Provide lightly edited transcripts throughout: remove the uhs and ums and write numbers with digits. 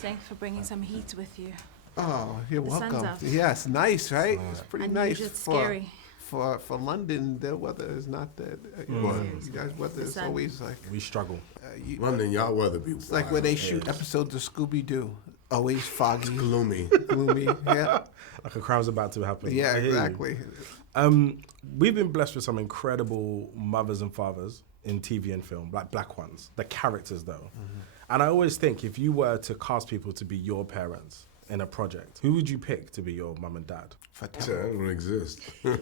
Thanks for bringing some heat with you. Oh, you're The sun's welcome. out. Yeah, it's nice, right? It's pretty nice. It's scary. For London, the weather is not that. You guys' weather is always like. We struggle. London, y'all weather be It's like where they shoot episodes of Scooby-Doo. Always foggy. gloomy. Gloomy, yeah. Like a crowd's about to happen. Yeah, I hear you. exactly. We've been blessed with some incredible mothers and fathers in TV and film, like black ones. The characters, though. Mm-hmm. And I always think if you were to cast people to be your parents in a project, who would you pick to be your mum and dad? That don't exist. To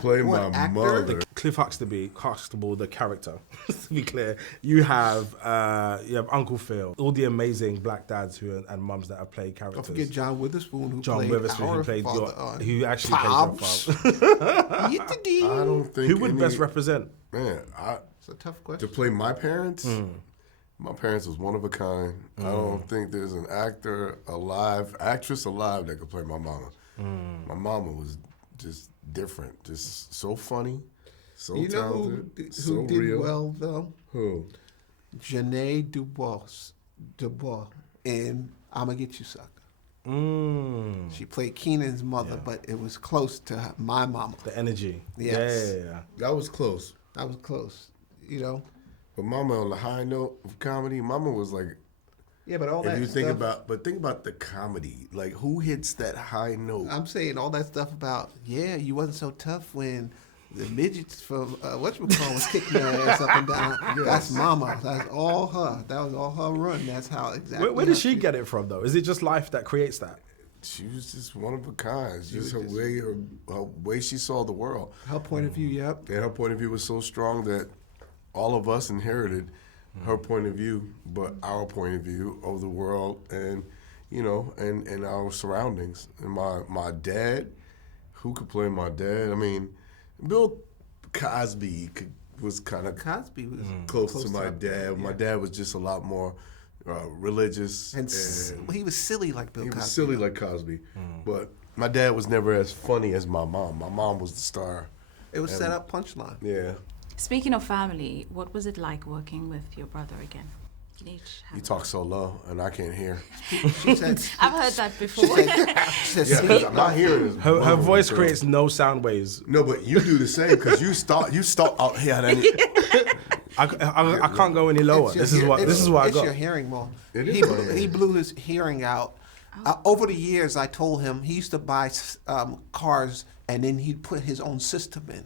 play my mother. Cliff Huxtable, the character. To be clear, you have Uncle Phil, all the amazing black dads and mums that have played characters. Don't forget John Witherspoon, who played father, who actually Pops. played your father. I don't think. Who would best represent? Man, It's a tough question. to play my parents. My parents was one of a kind. I don't think there's an actress alive that could play my mama. My mama was just different, just so funny, so talented, who did real. well though? Who? Janae Dubois in I'ma Get You Sucker. She played Keenan's mother, but it was close to my mama. The energy. Yes. Yeah. That was close. That was close, you know. But Mama, on the high note of comedy, Mama was like. Yeah, but all that If you think stuff, think about the comedy, like who hits that high note? I'm saying all that stuff about, you wasn't so tough when the midgets from whatchamacallit was kicking your ass up and down. Yes. That's Mama. That's all her. That was all her run. That's how exactly. Where did she get it from, though? Is it just life that creates that? She was just one of a kind. Just her way she saw the world. Her point of view, yep. And her point of view was so strong that all of us inherited her point of view, but our point of view of the world and, and our surroundings. And my dad, who could play my dad? I mean, Bill Cosby was kind of Cosby was close to my dad. Yeah. My dad was just a lot more religious. And he was silly like Bill Cosby. He was silly like Cosby. But my dad was never as funny as my mom. My mom was the star. It was set up punchline. Yeah. Speaking of family, what was it like working with your brother again? You talk so low, and I can't hear. She said, I've heard that before. I'm not hearing this. Her voice creates no sound waves. No, but you do the same because you start out here. I can't go any lower. This is what I got. It's your hearing, Mo. He blew his hearing out. Over the years, I told him he used to buy cars, and then he'd put his own system in.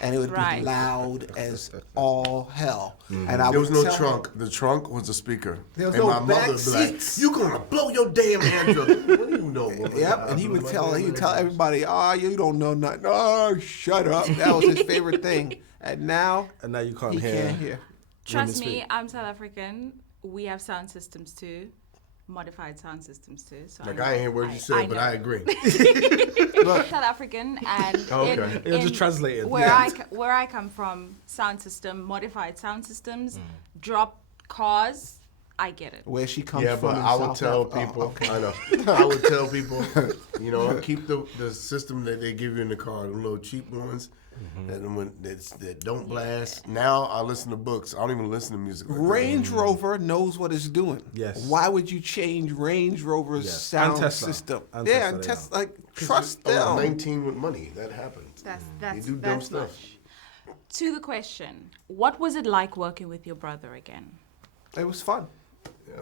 And it would be loud as all hell. And there was no trunk. The trunk was a speaker. There was and no my mother would be like, "You gonna blow your damn hands up?" What do you know? Yep. And he would tell everybody, you don't know nothing. Oh, shut up. That was his favorite thing. And now you can't he can't hear. Trust me, I'm South African. We have sound systems too. Modified sound systems too. So I ain't hear what you said, but I agree. South African and it was just translated. Where I come from, sound system, modified sound systems, drop cars. I get it. Where she comes from. Yeah, but I would tell people. I know. I would tell people, keep the system that they give you in the car, the little cheap ones. That don't blast. Now I listen to books. I don't even listen to music. Range Rover knows what it's doing. Yes. Why would you change Range Rover's sound system? And Tesla, trust them. 19 with money. That happens. That's you do dumb stuff. To the question, what was it like working with your brother again? It was fun. Yeah,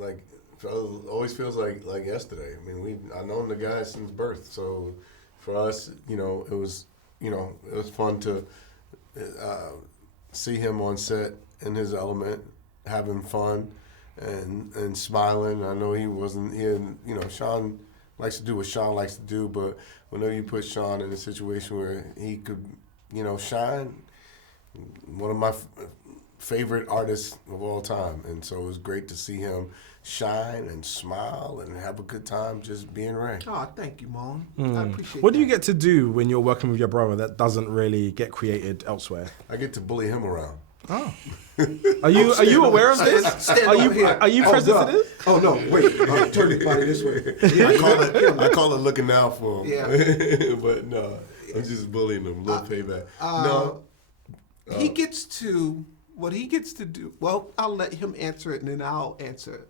it always feels like yesterday. I mean, I've known the guy since birth. So for us, it was. It was fun to see him on set in his element, having fun and smiling. I know he wasn't here. Shawn likes to do what Shawn likes to do, but whenever you put Shawn in a situation where he could, shine, one of my favorite artists of all time. And so it was great to see him shine and smile and have a good time just being Ray. Oh, thank you, Mom. I appreciate What do you get to do when you're working with your brother that doesn't really get created elsewhere? I get to bully him around. Oh. Are you aware of this? Are you present to this? Oh, no, wait. Turn your body this way. Yeah, I call it looking out for him. Yeah. But no, I'm just bullying him. A little payback. He gets to what he gets to do, well, I'll let him answer it, and then I'll answer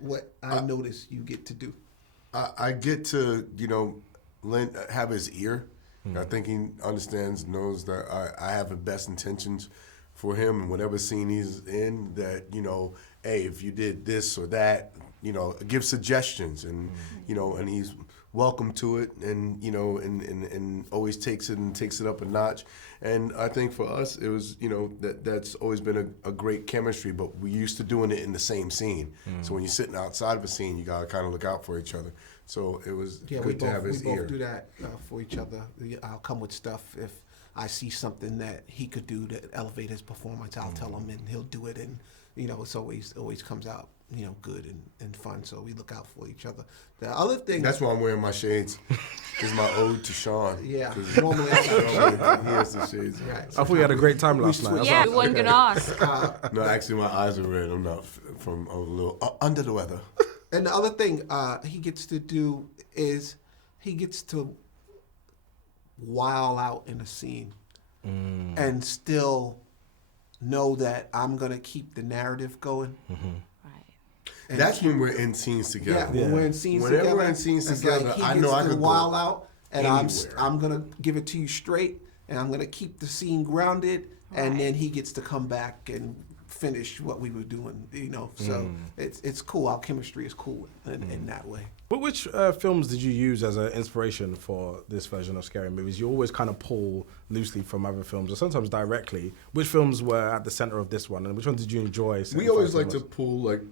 what I notice you get to do. I get to, have his ear. I think he knows that I have the best intentions for him, and whatever scene he's in, that, hey, if you did this or that, give suggestions, and, and he's welcome to it, and, and always takes it up a notch. And I think for us, it was, that's always been a great chemistry, but we're used to doing it in the same scene. So when you're sitting outside of a scene, you got to kind of look out for each other. So it was good to have his ear. We both do that for each other. I'll come with stuff if I see something that he could do to elevate his performance. I'll tell him, and he'll do it, and it's always comes out good and fun. So we look out for each other. The other thing, that's why I'm wearing my shades. It's my ode to Shawn. Yeah, normally he has the shades. Right. I thought we had a great time last night. Yeah, we weren't gonna ask. No, actually, my eyes are red. I'm not from a little under the weather. And the other thing he gets to do is he gets to while out in a scene and still know that I'm going to keep the narrative going. Right. That's when we're in scenes together. Yeah, when we're in scenes Whenever together. we're in scenes together, like I know I could while go out, and anywhere. I'm going to give it to you straight, and I'm going to keep the scene grounded, and then he gets to come back and finish what we were doing, So it's cool. Our chemistry is cool in that way. But which films did you use as an inspiration for this version of Scary Movies? You always kind of pull loosely from other films, or sometimes directly. Which films were at the center of this one, and which ones did you enjoy? We always like to pull like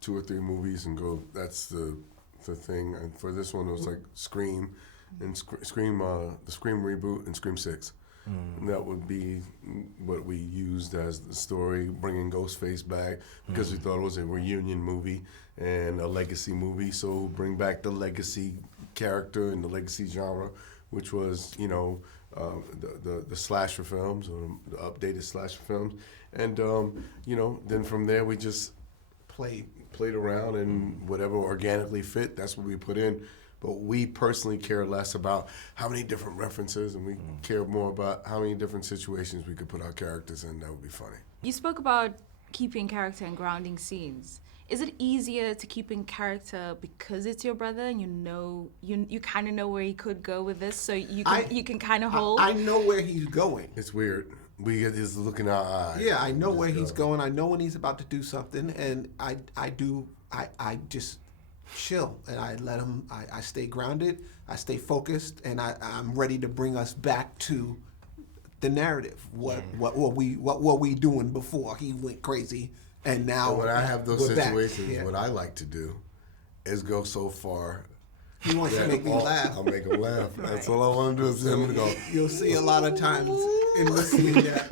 2 or 3 movies and go, that's the thing. And for this one, it was like Scream, and Scream, the Scream reboot, and Scream 6. That would be what we used as the story, bringing Ghostface back, because we thought it was a reunion movie and a legacy movie. So bring back the legacy character and the legacy genre, which was, the slasher films, or the updated slasher films. And, then from there we just played around, and whatever organically fit, that's what we put in. But we personally care less about how many different references, and we care more about how many different situations we could put our characters in that would be funny. You spoke about keeping character and grounding scenes. Is it easier to keep in character because it's your brother and you kind of know where he could go with this, so you can kind of hold? I know where he's going. It's weird. We get this look in our eyes. Yeah, I know where he's going. I know when he's about to do something, and I just chill, and I let him. I stay grounded. I stay focused, and I'm ready to bring us back to the narrative. What were we doing before he went crazy, and now when I have those situations, yeah. What I like to do is go so far. He wants to make me laugh. I'll make him laugh. That's all I want to do is him to go. You'll see a lot of times in the scene that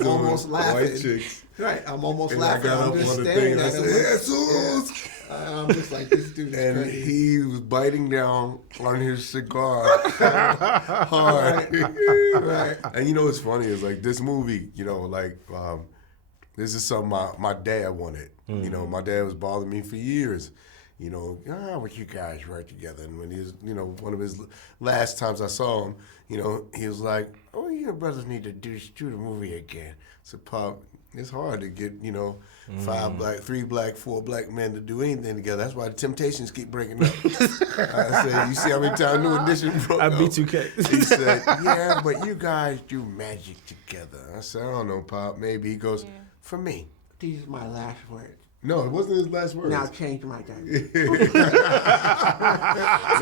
I'm almost laughing. White chicks. Right, I'm almost And laughing. I got I'm up just on the staring thing. I at him. said, Jesus. I'm just like, this dude is And crazy. he was biting down on his cigar hard. Right. And what's funny is like this movie, this is something my dad wanted. My dad was bothering me for years. What you guys write together. And when he was, one of his last times I saw him, he was like, oh, your brothers need to do the movie again. I said, Pop, it's hard to get, 3 black, 4 black men to do anything together. That's why the Temptations keep breaking up. I said, you see how many times New Edition broke up? B2K. He said, yeah, but you guys do magic together. I said, I don't know, Pop. Maybe. He goes, for me. These are my last words. No, it wasn't his last words. Now I've changed my time. But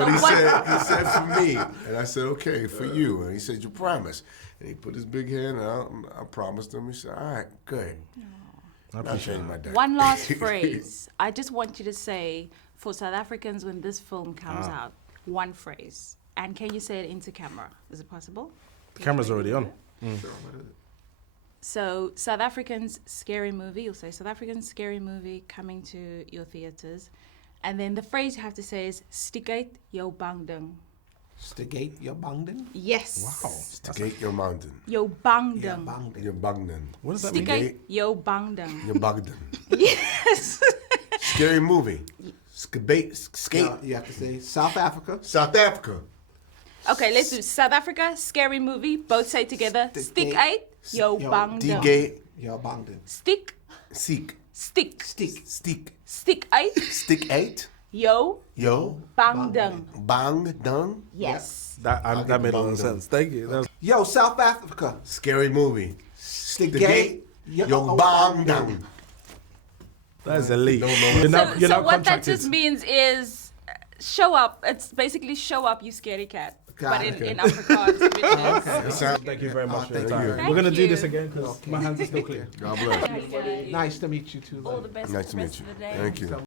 he said for me, and I said, okay, for you. And he said, you promise. And he put his big hand out, and I promised him. He said, all right, good. I appreciate my dad. One last phrase. I just want you to say, for South Africans, when this film comes out, one phrase. And can you say it into camera? Is it possible? The camera's already on. So, South Africans, scary movie. You'll say, South Africans, scary movie coming to your theaters. And then the phrase you have to say is, Stigate yo bangding. Stigate your bangden? Yes. Wow. Stigate your mountain. Yo bangding. Your Bagden. What does that mean? Stigate yo bangding. Your Bagden. Yes. Scary movie. Skate. No, you have to say South Africa. South Africa. Okay, let's do South Africa, scary movie. Both say together, Stigate yo bangding. Stigate Yo, bangden. Stick. Seek. Stick. Stick 8. Stick 8. Yo. Yo. Bangdung. Bang dung. Yes. That made a lot of sense. Thank you. That was- Yo, South Africa. Scary movie. Stick The gate. gate. Yo bang dung. that is elite. No, no. You're So, now what that contracted. just means is show up. It's basically show up, you scaredy cat. Got But it. in Afrikaans, which is... Thank you very much for your thank time. you. Thank We're going to do you. this again because my hands are still clean. God bless. Nice to meet you too. All the best Nice for to the meet rest you. of the day. Thank you.